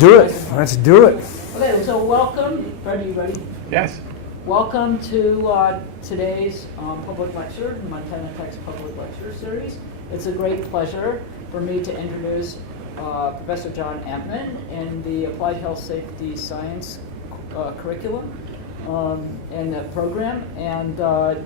do it. Let's do it. Okay, so welcome. Fred, you ready? Yes. Welcome to today's public lecture, Montana Tech's public lecture series. It's a great pleasure for me to introduce Professor John Amtmann in the Applied Health Safety Science curriculum and the program. And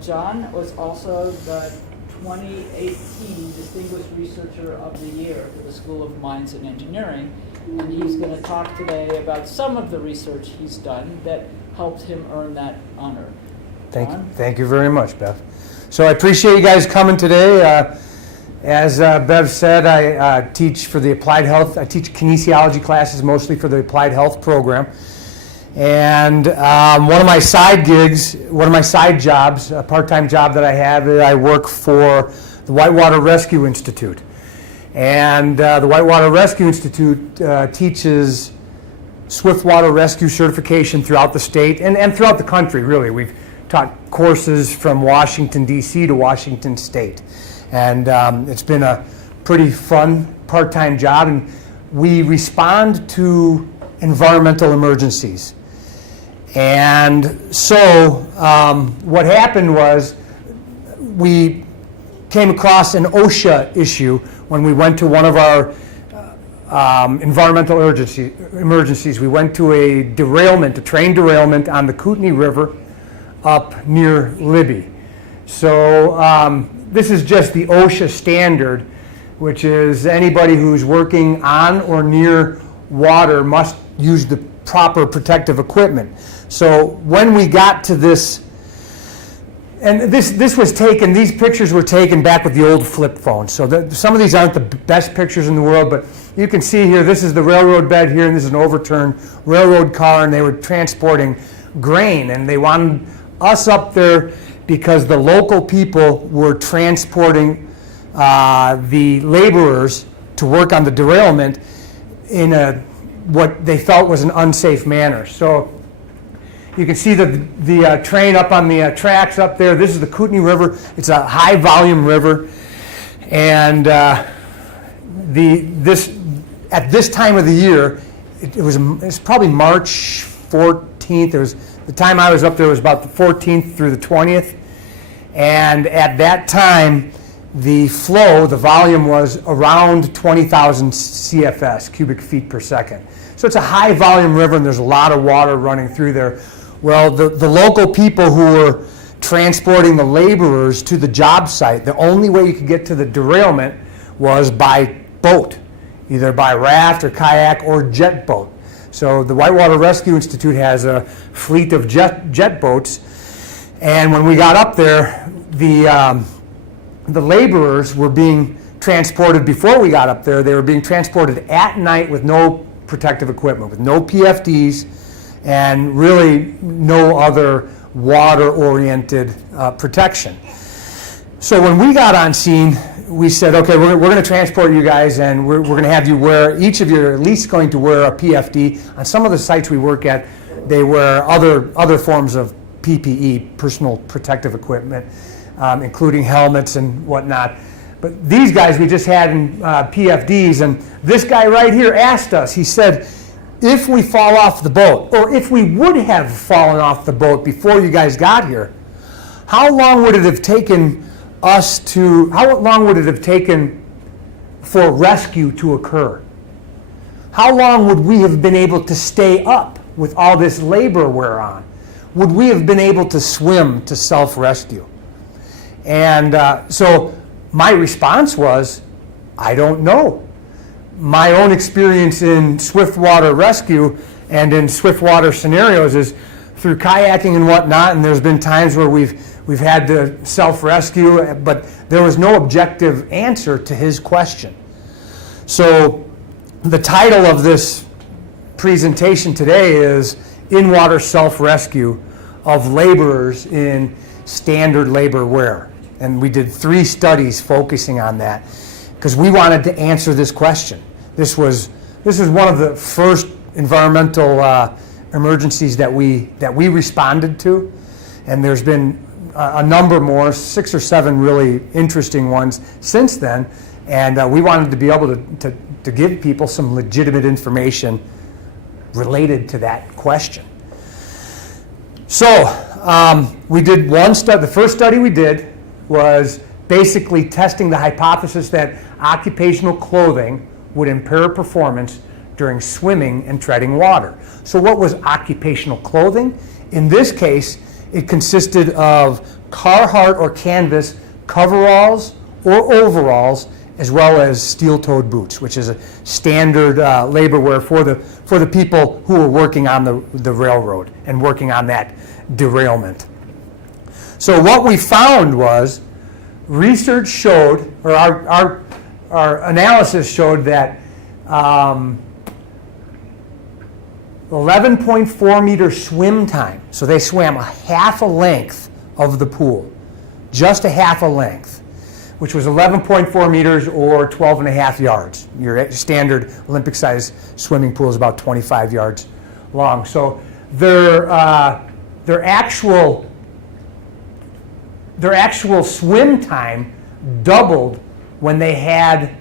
John was also the 2018 Distinguished Researcher of the Year for the School of Mines and Engineering. And he's going to talk today about some of the research he's done that helped him earn that honor. Thank you very much, Bev. So I appreciate you guys coming today. As Bev said, I teach for the applied health. I teach kinesiology classes mostly for the applied health program. And one of my side gigs, one of my side jobs, a part-time job that I have, I work for the Whitewater Rescue Institute. And the Whitewater Rescue Institute teaches swiftwater rescue certification throughout the state and throughout the country, really. We've taught courses from Washington, D.C. to Washington State. And it's been a pretty fun part-time job. And we respond to environmental emergencies. And so what happened was we came across an OSHA issue when we went to one of our environmental emergencies. We went to a train derailment on the Kootenai River up near Libby. So this is just the OSHA standard, which is anybody who's working on or near water must use the proper protective equipment. So when we got to this, and this was taken, these pictures were taken back with the old flip phone. So some of these aren't the best pictures in the world, but you can see here, this is the railroad bed here, and this is an overturned railroad car, and they were transporting grain, and they wanted us up there because the local people were transporting the laborers to work on the derailment in what they felt was an unsafe manner. So you can see the train up on the tracks up there. This is the Kootenai River. It's a high volume river, and at this time of the year, it's probably March 14th. The time I was up there was about the 14th through the 20th, and at that time, the volume was around 20,000 CFS, cubic feet per second. So it's a high volume river, and there's a lot of water running through there. Well, the local people who were transporting the laborers to the job site, the only way you could get to the derailment was by boat, either by raft or kayak or jet boat. So the Whitewater Rescue Institute has a fleet of jet boats, and when we got up there, the laborers were being transported before we got up there. They were being transported at night with no protective equipment, with no PFDs, and really no other water-oriented protection. So when we got on scene, we said, okay, we're going to transport you guys, and we're going to have you each of you are at least going to wear a PFD. On some of the sites we work at, they wear other forms of PPE, personal protective equipment, including helmets and whatnot. But these guys we just had in PFDs, and this guy right here asked us, he said, if we fall off the boat, or if we would have fallen off the boat before you guys got here, how long would it have taken for rescue to occur? How long would we have been able to stay up with all this labor we're on? Would we have been able to swim to self-rescue? And so my response was, I don't know. My own experience in swiftwater rescue and in swiftwater scenarios is through kayaking and whatnot, and there's been times where we've had to self-rescue, but there was no objective answer to his question. So the title of this presentation today is In-Water Self-Rescue of Laborers in Standard Labor Wear. And we did 3 studies focusing on that because we wanted to answer this question. This was one of the first environmental emergencies that we responded to, and there's been a number more, 6 or 7 really interesting ones since then, and we wanted to be able to give people some legitimate information related to that question. So we did one study. The first study we did was basically testing the hypothesis that occupational clothing would impair performance during swimming and treading water. So what was occupational clothing? In this case, it consisted of Carhartt or canvas coveralls or overalls, as well as steel-toed boots, which is a standard labor wear for the people who were working on the railroad and working on that derailment. So what we found was research showed, or our analysis showed that 11.4 meter swim time. So they swam a half a length of the pool, just a half a length, which was 11.4 meters or 12 and a half yards. Your standard Olympic size swimming pool is about 25 yards long. So their actual swim time doubled when they had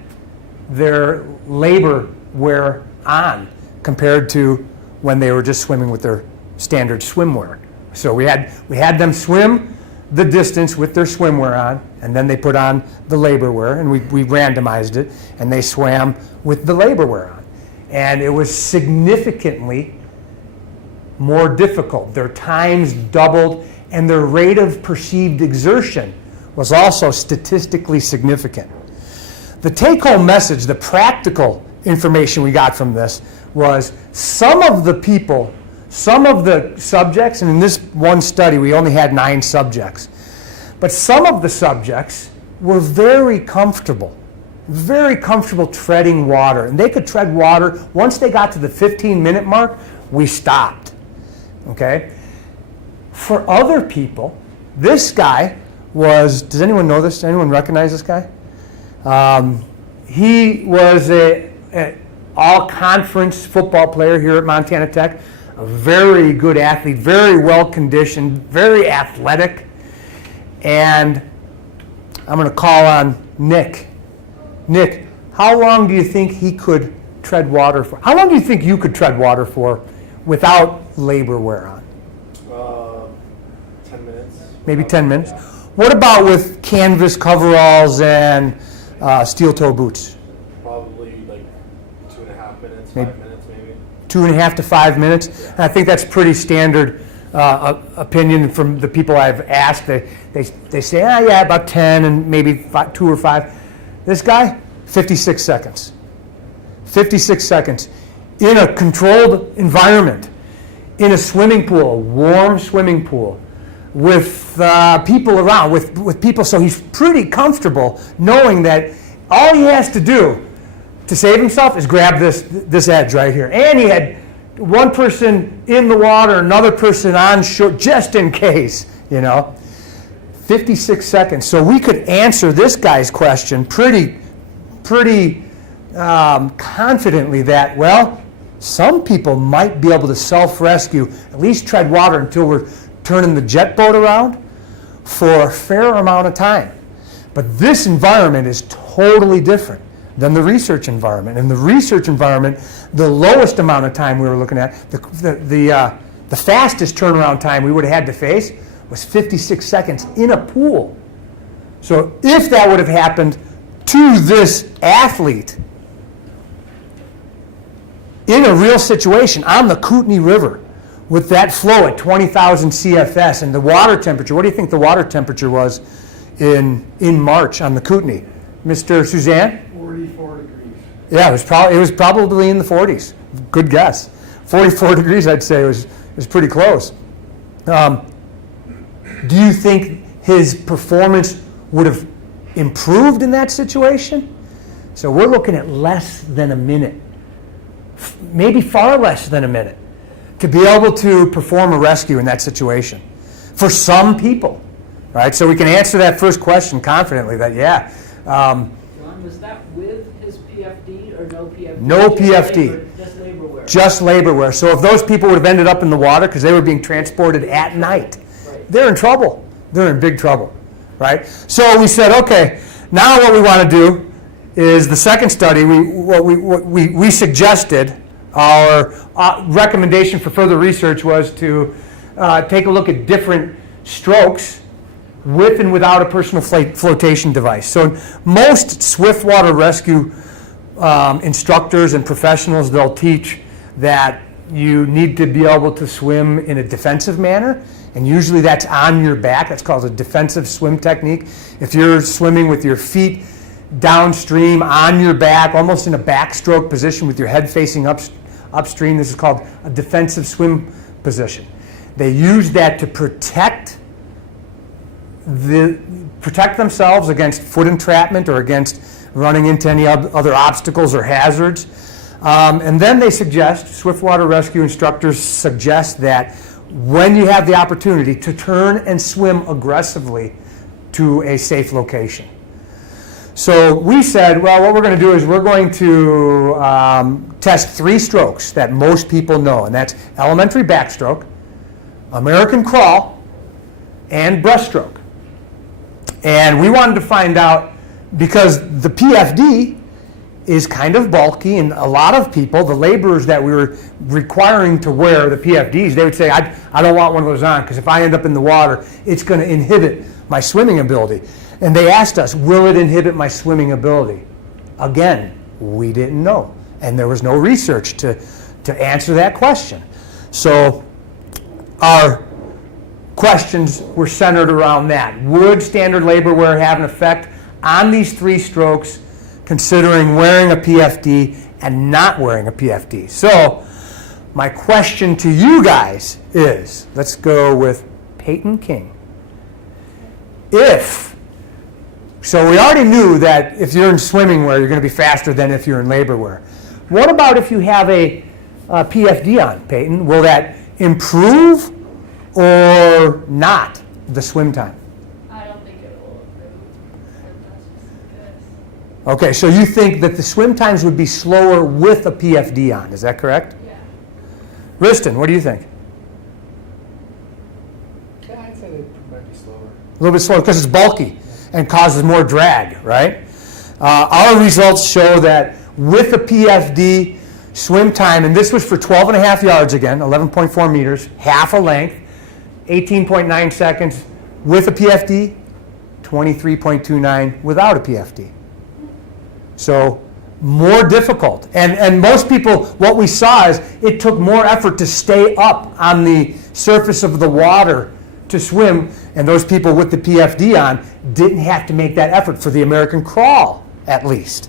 their labor wear on compared to when they were just swimming with their standard swimwear. So we had them swim the distance with their swimwear on, and then they put on the labor wear, and we randomized it, and they swam with the labor wear on. And it was significantly more difficult. Their times doubled, and their rate of perceived exertion was also statistically significant. The take-home message, the practical information we got from this, was some of the subjects, and in this one study we only had 9 subjects, but some of the subjects were very comfortable treading water. And they could tread water. Once they got to the 15-minute mark, we stopped. Okay? For other people, this guy was, does anyone know this? Does anyone recognize this guy? He was an all-conference football player here at Montana Tech, a very good athlete, very well-conditioned, very athletic. And I'm going to call on Nick. Nick, how long do you think he could tread water for? How long do you think you could tread water for without labor wear on? 10 minutes. Maybe 10 minutes? Yeah. What about with canvas coveralls and steel-toe boots? Probably like 2.5 minutes, Maybe. 5 minutes maybe. 2.5 to 5 minutes? Yeah. And I think that's pretty standard opinion from the people I've asked. They say, yeah, about 10 and maybe 2 or 5. This guy, 56 seconds. 56 seconds in a controlled environment, in a swimming pool, a warm swimming pool, with people around, with people, so he's pretty comfortable knowing that all he has to do to save himself is grab this edge right here. And he had one person in the water, another person on shore, just in case, 56 seconds. So we could answer this guy's question pretty confidently that, well, some people might be able to self-rescue, at least tread water until we're turning the jet boat around for a fair amount of time. But this environment is totally different than the research environment. In the research environment, the lowest amount of time we were looking at, the fastest turnaround time we would have had to face was 56 seconds in a pool. So if that would have happened to this athlete in a real situation on the Kootenai River with that flow at 20,000 CFS and the water temperature, what do you think the water temperature was in March on the Kootenai? Mr. Suzanne? 44 degrees. Yeah, it was probably in the 40s. Good guess. 44 degrees, I'd say, was pretty close. Do you think his performance would have improved in that situation? So we're looking at less than a minute, maybe far less than a minute, to be able to perform a rescue in that situation. For some people, right? So we can answer that first question confidently that, yeah. John, was that with his PFD or no PFD? No PFD. Just labor wear. Just labor wear. So if those people would have ended up in the water because they were being transported at night, right, they're in trouble. They're in big trouble, right? So we said, okay, now what we want to do is the second study. We suggested our recommendation for further research was to take a look at different strokes with and without a personal flotation device. So most swiftwater rescue instructors and professionals, they'll teach that you need to be able to swim in a defensive manner, and usually that's on your back. That's called a defensive swim technique. If you're swimming with your feet downstream on your back, almost in a backstroke position with your head facing upstream, this is called a defensive swim position. They use that to protect themselves against foot entrapment or against running into any other obstacles or hazards. And then they suggest, swiftwater rescue instructors suggest that when you have the opportunity to turn and swim aggressively to a safe location. So we said, well, what we're going to do is we're going to test 3 strokes that most people know, and that's elementary backstroke, American crawl, and breaststroke. And we wanted to find out, because the PFD is kind of bulky, and a lot of people, the laborers that we were requiring to wear the PFDs, they would say, I don't want one of those on, because if I end up in the water, it's going to inhibit my swimming ability. And they asked us, will it inhibit my swimming ability? Again, we didn't know. And there was no research to answer that question. So our questions were centered around that. Would standard labor wear have an effect on these 3 strokes, considering wearing a PFD and not wearing a PFD? So my question to you guys is, let's go with Peyton King. So we already knew that if you're in swimming wear, you're going to be faster than if you're in labor wear. What about if you have a PFD on, Peyton? Will that improve or not the swim time? I don't think it will improve. Okay, so you think that the swim times would be slower with a PFD on, is that correct? Yeah. Riston, what do you think? Yeah, I'd say they might be slower. A little bit slower because it's bulky and causes more drag, right? Our results show that with a PFD, swim time, and this was for 12 and a half yards again, 11.4 meters, half a length, 18.9 seconds with a PFD, 23.29 without a PFD. So more difficult. And most people, what we saw is it took more effort to stay up on the surface of the water to swim, and those people with the PFD on didn't have to make that effort for the American crawl, at least.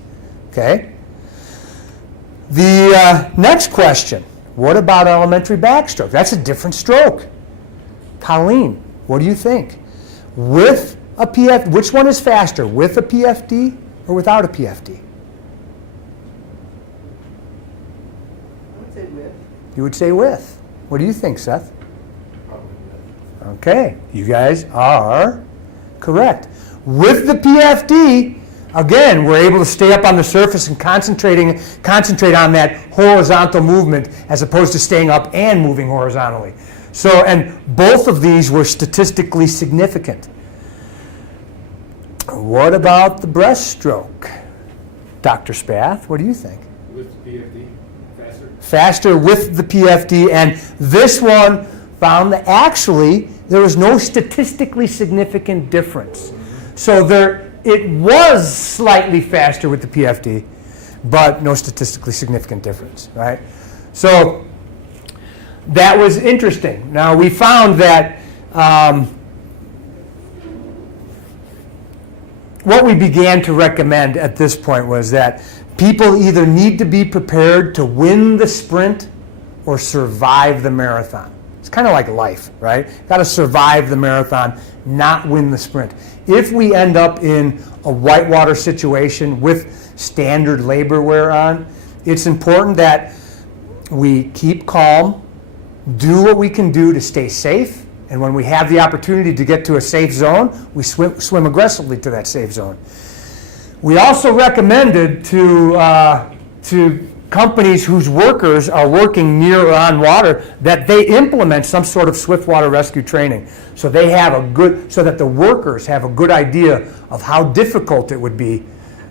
Okay? The next question, what about elementary backstroke? That's a different stroke. Colleen, what do you think? With a PFD, which one is faster, with a PFD or without a PFD? I would say with. You would say with. What do you think, Seth? Probably with. Okay, you guys are correct. With the PFD, again, we're able to stay up on the surface and concentrate on that horizontal movement as opposed to staying up and moving horizontally. So, and both of these were statistically significant. What about the breaststroke? Dr. Spath, what do you think? With PFD, faster? Faster with the PFD, and this one found that actually there was no statistically significant difference. So it was slightly faster with the PFD, but no statistically significant difference, right? So that was interesting. Now we found that what we began to recommend at this point was that people either need to be prepared to win the sprint or survive the marathon. It's kind of like life, right? Got to survive the marathon, not win the sprint. If we end up in a whitewater situation with standard labor wear on, it's important that we keep calm, do what we can do to stay safe, and when we have the opportunity to get to a safe zone, we swim aggressively to that safe zone. We also recommended to companies whose workers are working near or on water that they implement some sort of swiftwater rescue training, so they have so that the workers have a good idea of how difficult it would be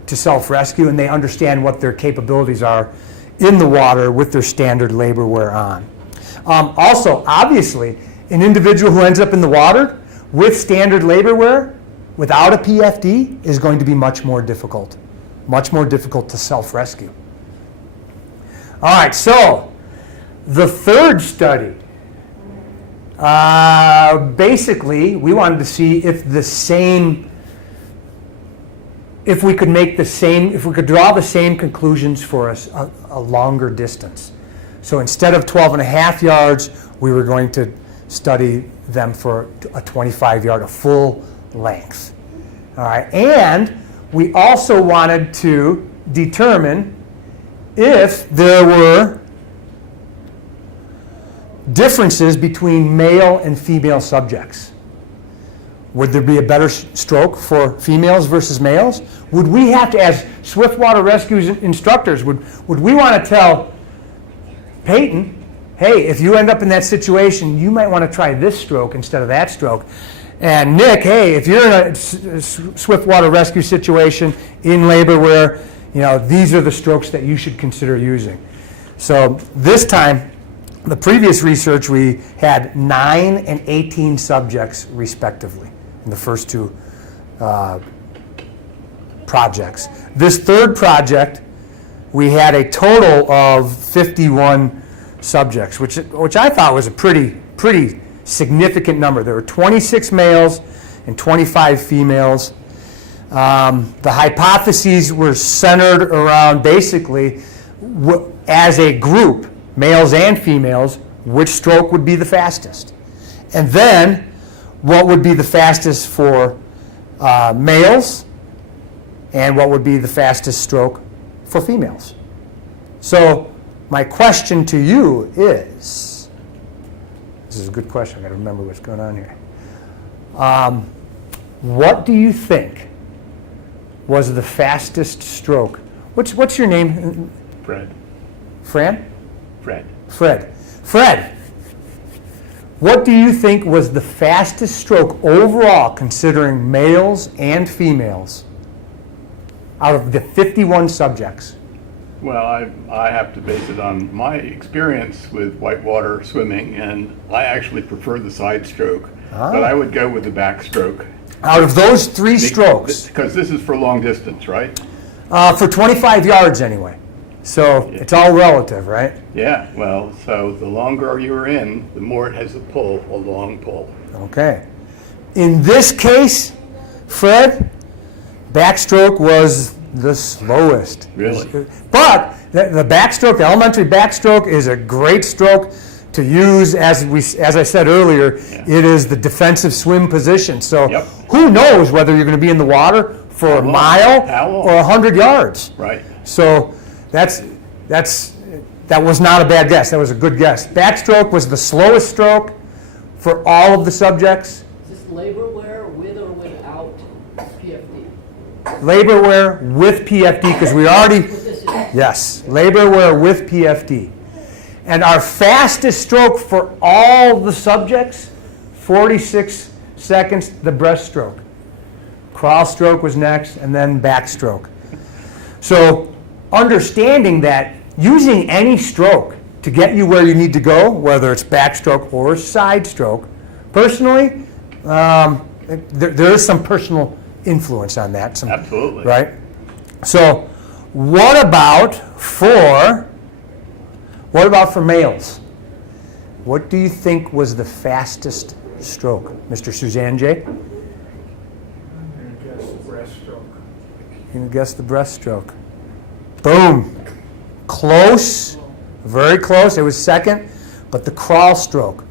to self-rescue, and they understand what their capabilities are in the water with their standard labor wear on. Also, obviously, an individual who ends up in the water with standard labor wear without a PFD is going to be much more difficult to self-rescue. All right, so the third study, basically, we wanted to see if we could draw the same conclusions for a longer distance. So instead of 12.5 yards, we were going to study them for a 25-yard, a full length. All right, and we also wanted to determine if there were differences between male and female subjects. Would there be a better stroke for females versus males? Would we have to, as swiftwater rescue instructors, would we want to tell Peyton, hey, if you end up in that situation, you might want to try this stroke instead of that stroke. And Nick, hey, if you're in a swiftwater rescue situation in labor wear, these are the strokes that you should consider using. So this time, the previous research, we had 9 and 18 subjects respectively in the first two projects. This third project, we had a total of 51 subjects, which I thought was a pretty significant number. There were 26 males and 25 females. The hypotheses were centered around basically, as a group, males and females, which stroke would be the fastest. And then, what would be the fastest for males, and what would be the fastest stroke for females. So, my question to you is, this is a good question, I've got to remember what's going on here. What do you think was the fastest stroke? What's your name? Fred. Fran? Fred. Fred, what do you think was the fastest stroke overall, considering males and females, out of the 51 subjects? Well, I have to base it on my experience with whitewater swimming, and I actually prefer the side stroke, but I would go with the backstroke. Out of those 3 strokes? Because this is for long distance, right? For 25 yards anyway. So it's all relative, right? Yeah, well, so the longer you're in, the more it has a pull, a long pull. Okay. In this case, Fred, backstroke was the slowest. Really? But the backstroke, the elementary backstroke, is a great stroke to use. As I said earlier, it is the defensive swim position. So who knows whether you're going to be in the water for a mile or 100 yards. Right. So that was not a bad guess. That was a good guess. Backstroke was the slowest stroke for all of the subjects. Is this labor wear with or without PFD? Labor wear with PFD, because we already, yes, labor wear with PFD. And our fastest stroke for all the subjects, 46 seconds, the breaststroke. Crawl stroke was next, and then backstroke. So understanding that using any stroke to get you where you need to go, whether it's backstroke or side stroke, personally, there is some personal influence on that. Absolutely. Right? So what about for males? What do you think was the fastest stroke? Mr. Suzanne J? I'm going to guess the breaststroke. You can guess the breaststroke. Boom. Close. Very close. It was second. But the crawl stroke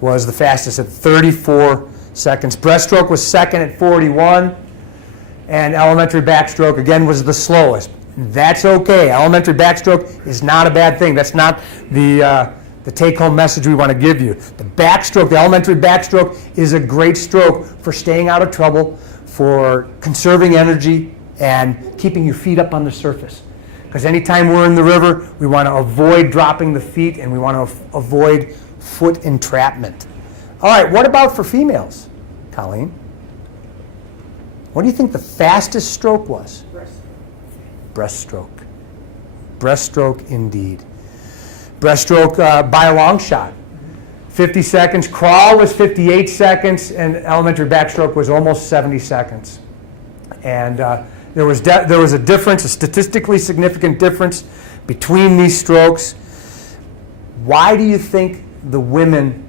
was the fastest at 34 seconds. Breaststroke was second at 41. And elementary backstroke, again, was the slowest. That's okay. Elementary backstroke is not a bad thing. That's not the take-home message we want to give you. The backstroke, the elementary backstroke, is a great stroke for staying out of trouble, for conserving energy, and keeping your feet up on the surface. Because anytime we're in the river, we want to avoid dropping the feet, and we want to avoid foot entrapment. All right, what about for females, Colleen? What do you think the fastest stroke was? Breast. Breaststroke. Breaststroke indeed. Breaststroke by a long shot. 50 seconds. Crawl was 58 seconds, and elementary backstroke was almost 70 seconds. And there was a difference, a statistically significant difference between these strokes. Why do you think the women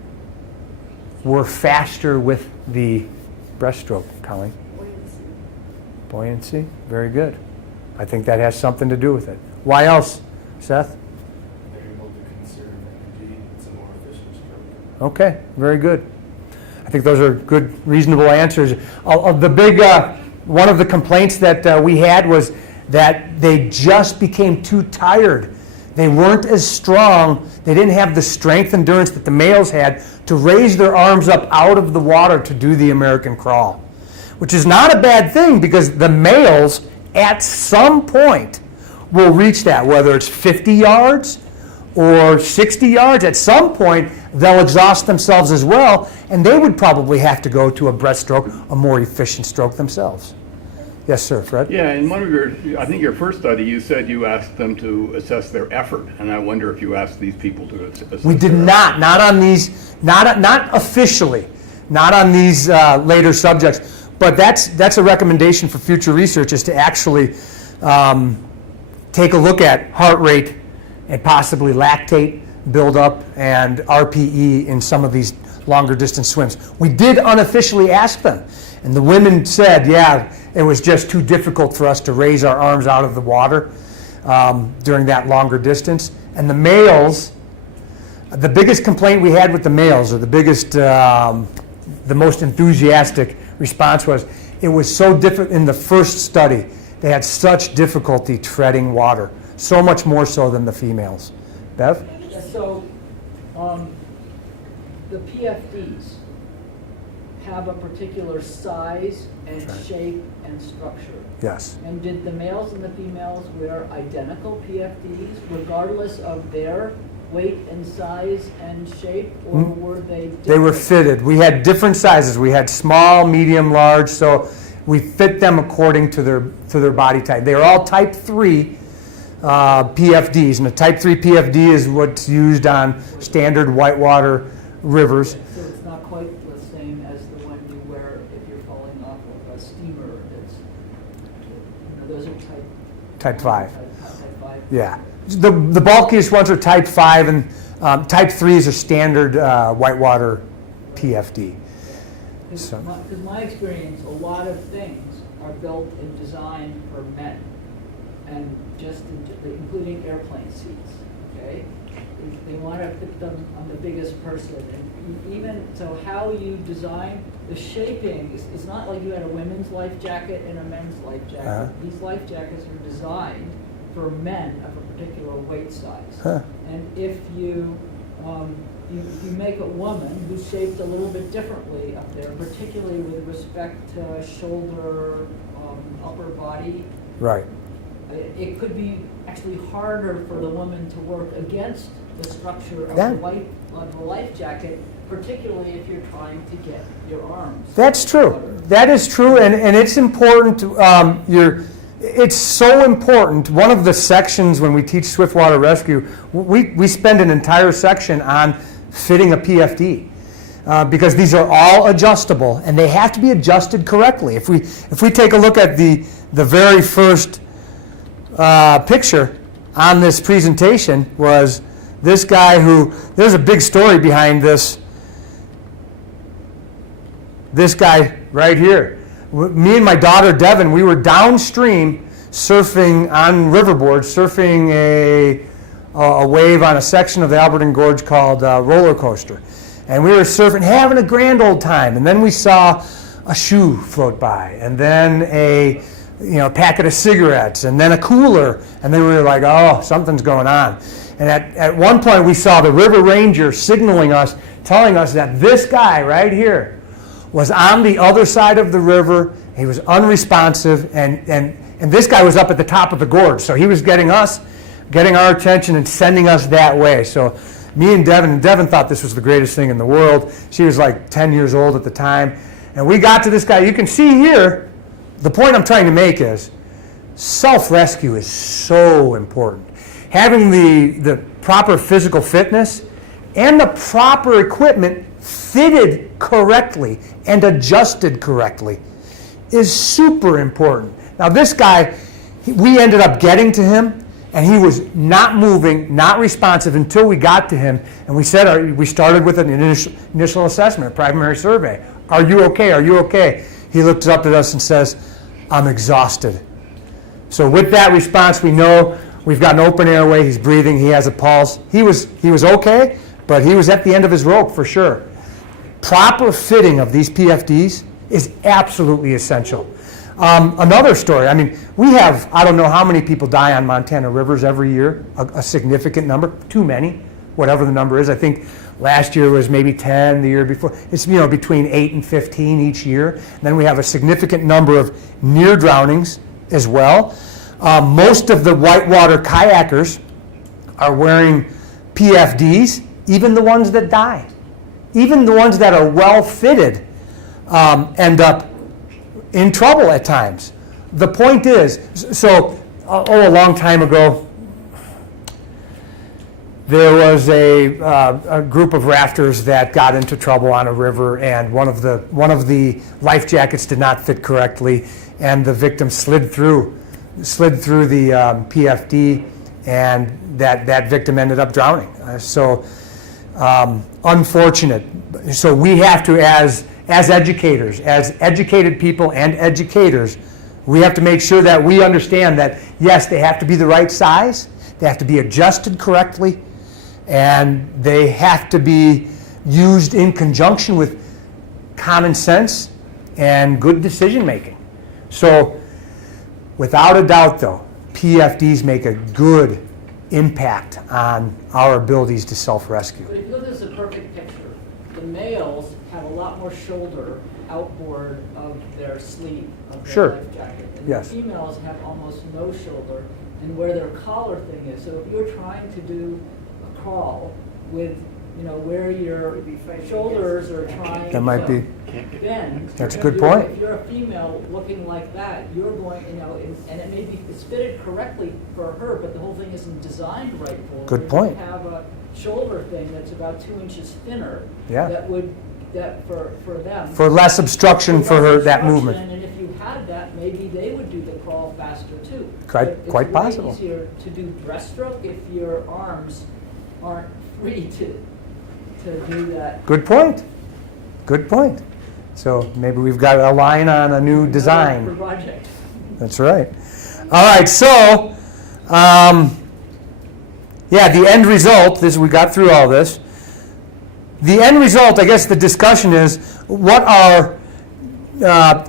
were faster with the breaststroke, Colleen? Buoyancy. Very good. I think that has something to do with it. Why else, Seth? They're able to conserve energy. It's a more efficient stroke. Okay, very good. I think those are good, reasonable answers. One of the complaints that we had was that they just became too tired. They weren't as strong. They didn't have the strength endurance that the males had to raise their arms up out of the water to do the American crawl, which is not a bad thing because the males at some point will reach that, whether it's 50 yards or 60 yards. At some point, they'll exhaust themselves as well, and they would probably have to go to a breaststroke, a more efficient stroke themselves. Yes, sir, Fred? Yeah, in one of I think your first study, you said you asked them to assess their effort, and I wonder if you asked these people to assess We did their not on these, not officially, not on these later subjects, but that's a recommendation for future research is to actually take a look at heart rate and possibly lactate buildup and RPE in some of these longer distance swims. We did unofficially ask them, and the women said, yeah, it was just too difficult for us to raise our arms out of the water during that longer distance. And the males, the biggest complaint we had with the males, or the most enthusiastic response was, it was so different in the first study. They had such difficulty treading water, so much more so than the females. Bev? So, the PFDs have a particular size and shape and structure. Yes. And did the males and the females wear identical PFDs regardless of their weight and size and shape, or were they different? They were fitted. We had different sizes. We had small, medium, large, so we fit them according to their body type. They are all type 3 PFDs, and a type 3 PFD is what's used on standard whitewater rivers. So it's not quite the same as the one you wear if you're falling off of a steamer. Those are Type 5. Type 5. Yeah. The bulkiest ones are type 5, and type 3 is a standard whitewater PFD. Because my experience, a lot of things are built and designed for men, and including airplane seats. Okay, they want to fit them on the biggest person, and even so, how you design the shaping is not like you had a women's life jacket and a men's life jacket. Uh-huh. These life jackets are designed for men of a particular weight size, Huh. and if you you make a woman who's shaped a little bit differently up there, particularly with respect to shoulder, upper body. Right. It could be actually harder for the woman to work against the structure of Yeah. the life jacket, particularly if you're trying to get your arms. That's true. covered. That is true, and it's important. It's so important. One of the sections when we teach swiftwater rescue, we spend an entire section on fitting a PFD. Because these are all adjustable, and they have to be adjusted correctly. If we take a look at the very first picture on this presentation, was this guy who, there's a big story behind this guy right here. Me and my daughter Devin, we were downstream surfing on riverboard, surfing a wave on a section of the Alberton Gorge called Roller Coaster. And we were surfing, having a grand old time. And then we saw a shoe float by, and then a packet of cigarettes, and then a cooler. And then we were like, oh, something's going on. And at one point we saw the river ranger signaling us, telling us that this guy right here was on the other side of the river. He was unresponsive, and this guy was up at the top of the gorge. So he was getting our attention and sending us that way. So me and Devin thought this was the greatest thing in the world. She was like 10 years old at the time. And we got to this guy. You can see here, the point I'm trying to make is self-rescue is so important. having the proper physical fitness and the proper equipment fitted correctly and adjusted correctly is super important. Now this guy, we ended up getting to him, and he was not moving, not responsive until we got to him, and we said, we started with an initial assessment, a primary survey. Are you okay? Are you okay? He looks up at us and says, I'm exhausted. So with that response, we know we've got an open airway, he's breathing, he has a pulse. He was okay, but he was at the end of his rope for sure. Proper fitting of these PFDs is absolutely essential. Another story, I mean, we have, I don't know how many people die on Montana rivers every year, a significant number, too many, whatever the number is. I think last year was maybe 10, the year before. It's, between 8 and 15 each year. And then we have a significant number of near drownings as well. Most of the whitewater kayakers are wearing PFDs, even the ones that die. Even the ones that are well fitted end up in trouble at times. The point is, so a long time ago, there was a group of rafters that got into trouble on a river, and one of the life jackets did not fit correctly, and the victim slid through the PFD, and that victim ended up drowning. Unfortunate. So we have to, as educators, as educated people and educators, we have to make sure that we understand that, yes, they have to be the right size, they have to be adjusted correctly, and they have to be used in conjunction with common sense and good decision making. So without a doubt, though, PFDs make a good impact on our abilities to self-rescue. But if you look at this, a perfect picture. The males have a lot more shoulder outboard of their sleeve of their Sure. life jacket. And Yes. the females have almost no shoulder, and where their collar thing is. So if you're trying to do a crawl with, where your shoulders are trying That might be. to bend. That's a if good you're- point. If you're a female looking like that, you're going, and it may be, it's fitted correctly for her, but the whole thing isn't designed right for her. Good point. You have a shoulder thing that's about 2 inches thinner. Yeah. That for them. For less obstruction for her, that movement. And if you had that, maybe they would do the crawl faster too. Quite But possible. It's way easier to do breaststroke if your arms aren't free to do that. Good point. Good point. So maybe we've got a line on a new For design. project. That's right. All right, so, the end result, we got through all this. The end result, I guess the discussion is, what our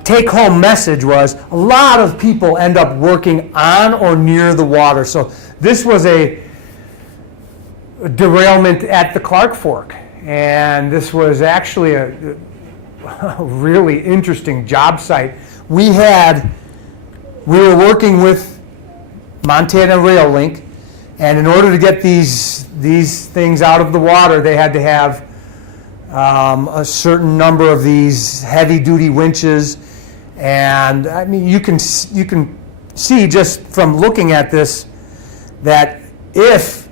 take-home message was, a lot of people end up working on or near the water. So this was a derailment at the Clark Fork, and this was actually a really interesting job site. We were working with Montana Rail Link, and in order to get these things out of the water, they had to have a certain number of these heavy-duty winches, and I mean you can see just from looking at this that if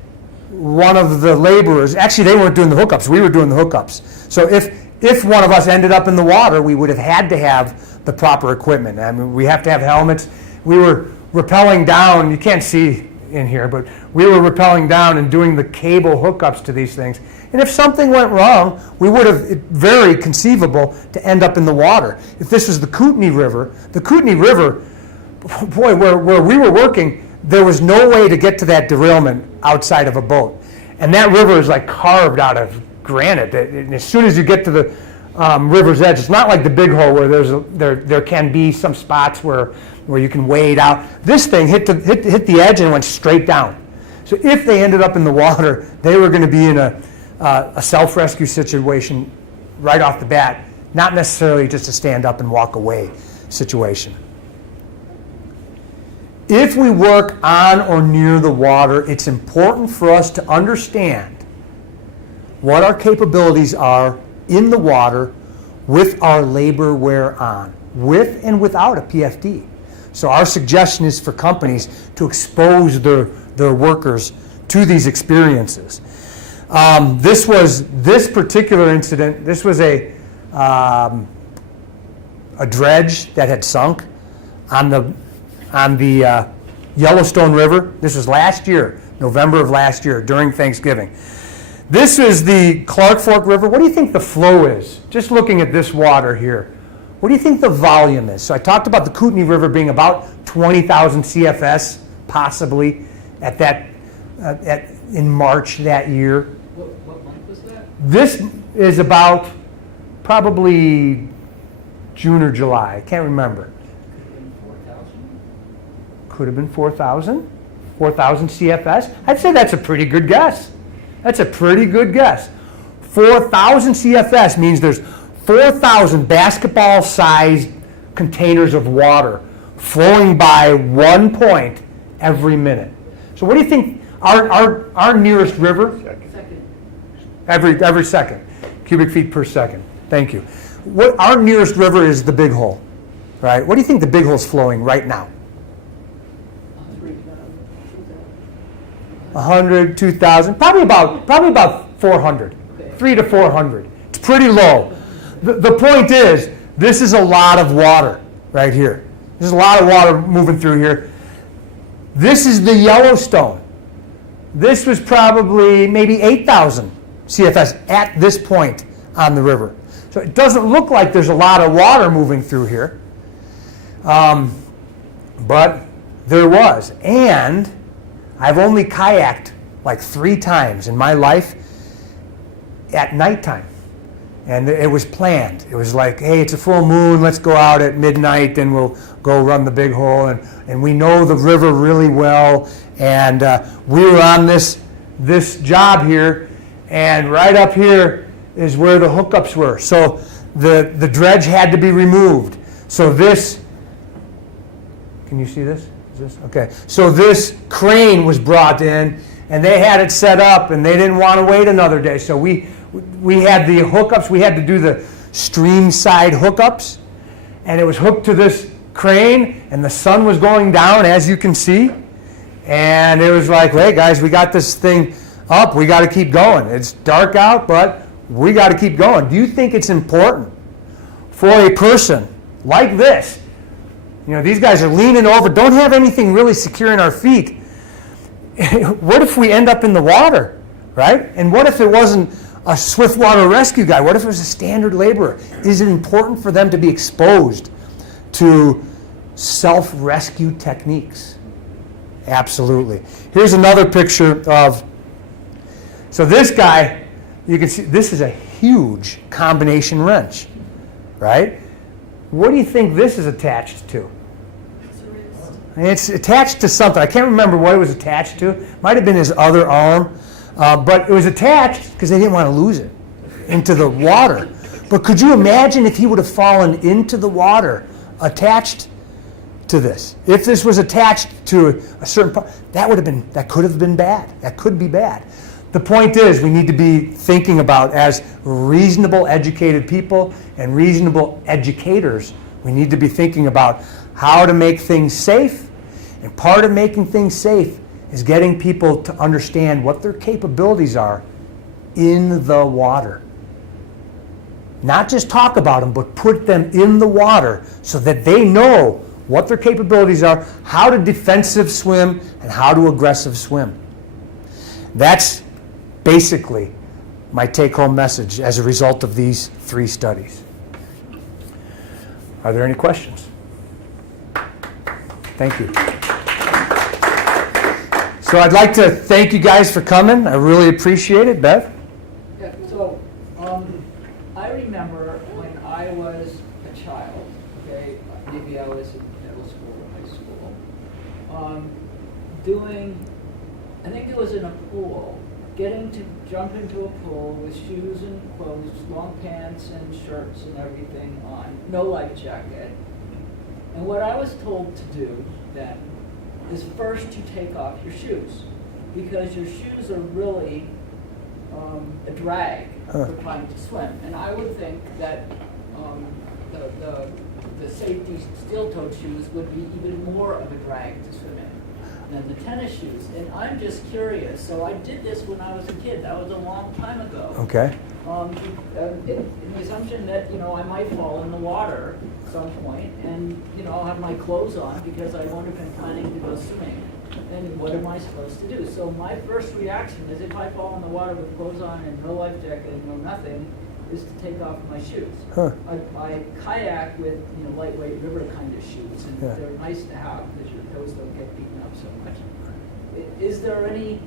one of the laborers, actually they weren't doing the hookups, we were doing the hookups. So if one of us ended up in the water, we would have had to have the proper equipment. I mean, we have to have helmets. We were rappelling down, you can't see in here, but we were rappelling down and doing the cable hookups to these things. And if something went wrong, we would have, very conceivable to end up in the water. If this was the Kootenai River, boy, where we were working, there was no way to get to that derailment outside of a boat. And that river is like carved out of granite. And as soon as you get to the river's edge, it's not like the Big Hole where there can be some spots where you can wade out. This thing hit the edge and went straight down. So if they ended up in the water, they were going to be in a self-rescue situation right off the bat, not necessarily just a stand up and walk away situation. If we work on or near the water, it's important for us to understand what our capabilities are in the water with our labor wear on, with and without a PFD. So our suggestion is for companies to expose their their workers to these experiences. This particular incident, this was a dredge that had sunk on the Yellowstone River. This was last year, November of last year, during Thanksgiving. This is the Clark Fork River. What do you think the flow is? Just looking at this water here. What do you think the volume is? So I talked about the Kootenai River being about 20,000 CFS, possibly, in March that year. What month was that? This is about probably June or July. I can't remember. 4,000? Could have been 4,000. 4,000 CFS. I'd say that's a pretty good guess. That's a pretty good guess. 4,000 CFS means there's 4,000 basketball-sized containers of water flowing by 1 point every minute. So what do you think our nearest river? Second. Every second. Cubic feet per second. Thank you. What our nearest river is the Big Hole, right? What do you think the Big Hole's flowing right now? 100, 2,000, probably about 400, 300 to 400. It's pretty low. The point is, this is a lot of water right here. There's a lot of water moving through here. This is the Yellowstone. This was probably maybe 8,000 CFS at this point on the river. So it doesn't look like there's a lot of water moving through here. But there was. And I've only kayaked like 3 times in my life at nighttime. And it was planned. It was like, hey, it's a full moon, let's go out at midnight and we'll go run the Big Hole. And we know the river really well. And we were on this job here, and right up here is where the hookups were. So the dredge had to be removed. So this, can you see this? Is this? Okay. So this crane was brought in, and they had it set up, and they didn't want to wait another day. So we had the hookups. We had to do the stream side hookups, and it was hooked to this crane, and the sun was going down, as you can see. And it was like, hey guys, we got this thing up. We got to keep going. It's dark out, but we got to keep going. Do you think it's important for a person like this? You know, these guys are leaning over, don't have anything really securing our feet. What if we end up in the water, right? And what if it wasn't a swiftwater rescue guy? What if it was a standard laborer? Is it important for them to be exposed to self-rescue techniques? Absolutely. Here's another picture of, so this guy, you can see, this is a huge combination wrench, right? What do you think this is attached to? It's attached to something. I can't remember what it was attached to. Might have been his other arm. But it was attached because they didn't want to lose it into the water. But could you imagine if he would have fallen into the water attached to this? If this was attached to a certain part, that could have been bad. That could be bad. The point is, we need to be thinking about, as reasonable educated people and reasonable educators, we need to be thinking about how to make things safe. And part of making things safe is getting people to understand what their capabilities are in the water. Not just talk about them, but put them in the water so that they know what their capabilities are, how to defensive swim, and how to aggressive swim. That's basically my take-home message as a result of these 3 studies. Are there any questions? Thank you. So I'd like to thank you guys for coming. I really appreciate it. Bev? Yeah, so I remember when I was a child, okay, maybe I was in middle school or high school, doing, I think it was in a pool, getting to jump into a pool with shoes and clothes, long pants and shirts and everything on, no life jacket. And what I was told to do then is first to take off your shoes, because your shoes are really a drag for trying to swim. And I would think that the safety steel-toed shoes would be even more of a drag to swim in. than the tennis shoes. And I'm just curious, so I did this when I was a kid, that was a long time ago. Okay. In the assumption that, I might fall in the water at some point, and, I'll have my clothes on because I won't have been planning to go swimming. And what am I supposed to do? So my first reaction is if I fall in the water with clothes on and no life jacket and no nothing, is to take off my shoes. Huh. I kayak with, lightweight river kind of shoes, and Yeah. they're nice to have because your toes don't get beaten up so much. Is there any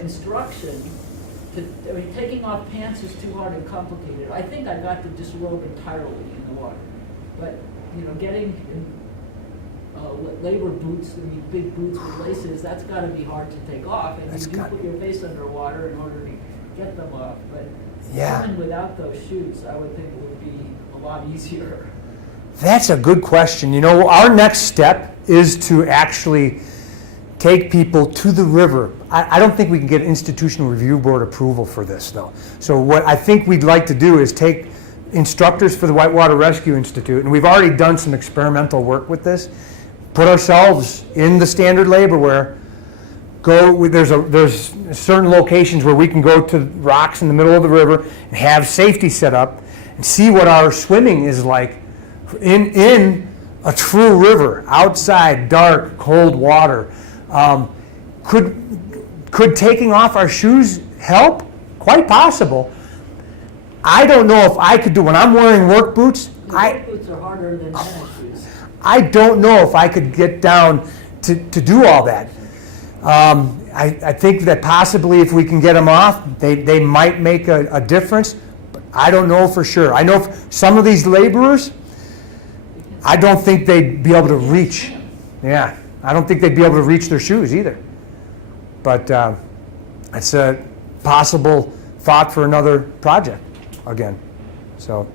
instruction taking off pants is too hard and complicated. I think I got to disrobe entirely in the water. But, getting labor boots, big boots with laces, that's got to be hard to take off. And you do put your face underwater in order to get them off. But swimming without those shoes, I would think it would be a lot easier. That's a good question. Our next step is to actually take people to the river. I don't think we can get Institutional Review Board approval for this, though. So what I think we'd like to do is take instructors for the Whitewater Rescue Institute, and we've already done some experimental work with this, put ourselves in the standard labor wear, there's certain locations where we can go to rocks in the middle of the river and have safety set up and see what our swimming is like in a true river, outside, dark, cold water. Could taking off our shoes help? Quite possible. I don't know if I could do, when I'm wearing work boots, Work boots are harder than tennis shoes. I don't know if I could get down to do all that. I think that possibly if we can get them off, they might make a difference, but I don't know for sure. I know some of these laborers, I don't think they'd be able to reach. Yeah, I don't think they'd be able to reach their shoes either. But it's a possible thought for another project again. So.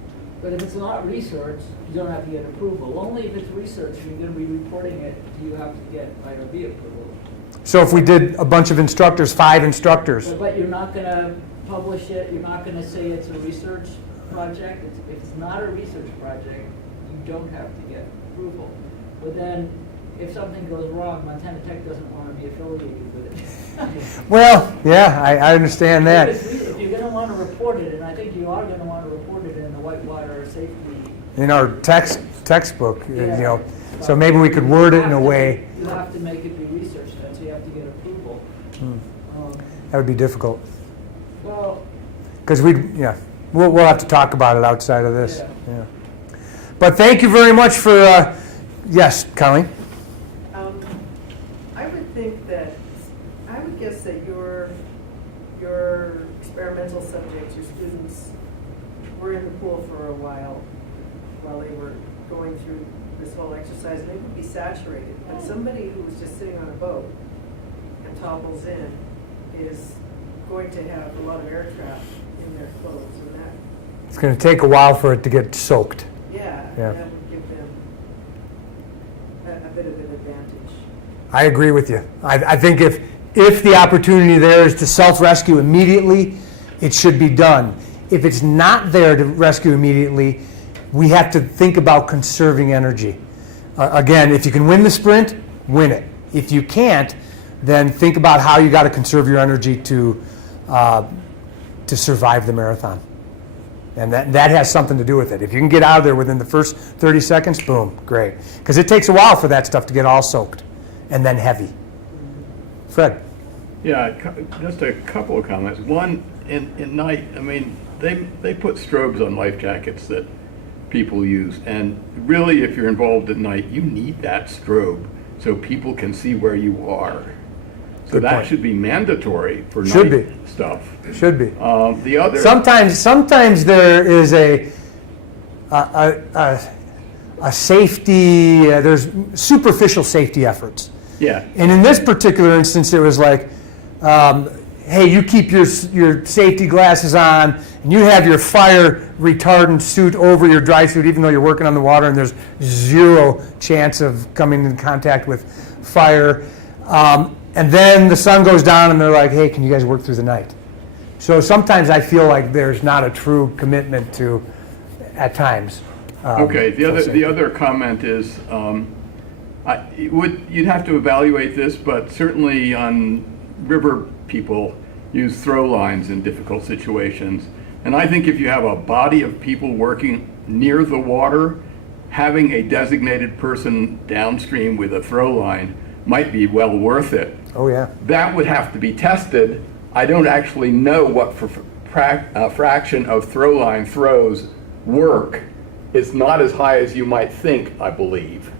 But if it's not research, you don't have to get approval. Only if it's research, you're going to be reporting it, do you have to get IRB approval. So if we did a bunch of instructors, 5 instructors. But you're not going to publish it, you're not going to say it's a research project. If it's not a research project, you don't have to get approval. But then, if something goes wrong, Montana Tech doesn't want to be affiliated with it. Well, yeah, I understand that. If you're going to want to report it, and I think you are going to want to report it in the Whitewater Safety. In our textbook, Yeah. so maybe we could word it in a way. You have to make it be research then, so you have to get approval. That would be difficult. Well, Because we'll have to talk about it outside of this. Yeah. Yeah. But thank you very much for, yes, Colleen? I would guess that your experimental subjects, your students, were in the pool for a while they were going through this whole exercise, and they would be saturated. But somebody who was just sitting on a boat and topples in is going to have a lot of air trap in their clothes, and that. It's going to take a while for it to get soaked. Yeah. Yeah. That would give them a bit of an advantage. I agree with you. I think if the opportunity there is to self-rescue immediately, it should be done. If it's not there to rescue immediately, we have to think about conserving energy. Again, if you can win the sprint, win it. If you can't, then think about how you got to conserve your energy to survive the marathon. And that has something to do with it. If you can get out of there within the first 30 seconds, boom, great. Because it takes a while for that stuff to get all soaked and then heavy. Fred? Yeah, just a couple of comments. One, in night, I mean, they put strobes on life jackets that people use. And really, if you're involved at night, you need that strobe so people can see where you are. So Good that point. should be mandatory for Should night be. stuff. Should be. The other... Sometimes there is a safety, there's superficial safety efforts. Yeah. And in this particular instance, it was like, hey, you keep your safety glasses on, and you have your fire retardant suit over your dry suit, even though you're working on the water, and there's zero chance of coming in contact with fire. And then the sun goes down, and they're like, hey, can you guys work through the night? So sometimes I feel like there's not a true commitment to, at times. Okay, the safety. other comment is, You'd have to evaluate this, but certainly on river people use throw lines in difficult situations. And I think if you have a body of people working near the water, having a designated person downstream with a throw line might be well worth it. Oh, yeah. That would have to be tested. I don't actually know what fraction of throw line throws work. It's not as high as you might think, I believe.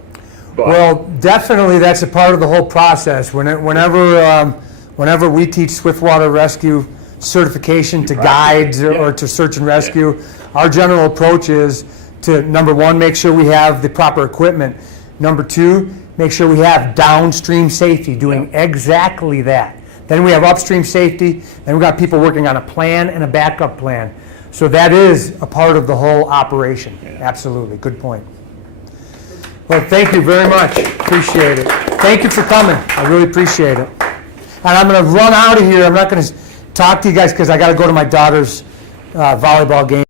But Well, definitely that's a part of the whole process. Whenever we teach swiftwater rescue certification to guides or to search and rescue, our general approach is to, number one, make sure we have the proper equipment. Number two, make sure we have downstream safety doing exactly that. Then we have upstream safety, then we've got people working on a plan and a backup plan. So that is a part of the whole operation. Absolutely, good point. Well, thank you very much, appreciate it. Thank you for coming, I really appreciate it. And I'm gonna run out of here, I'm not gonna talk to you guys because I gotta go to my daughter's volleyball game.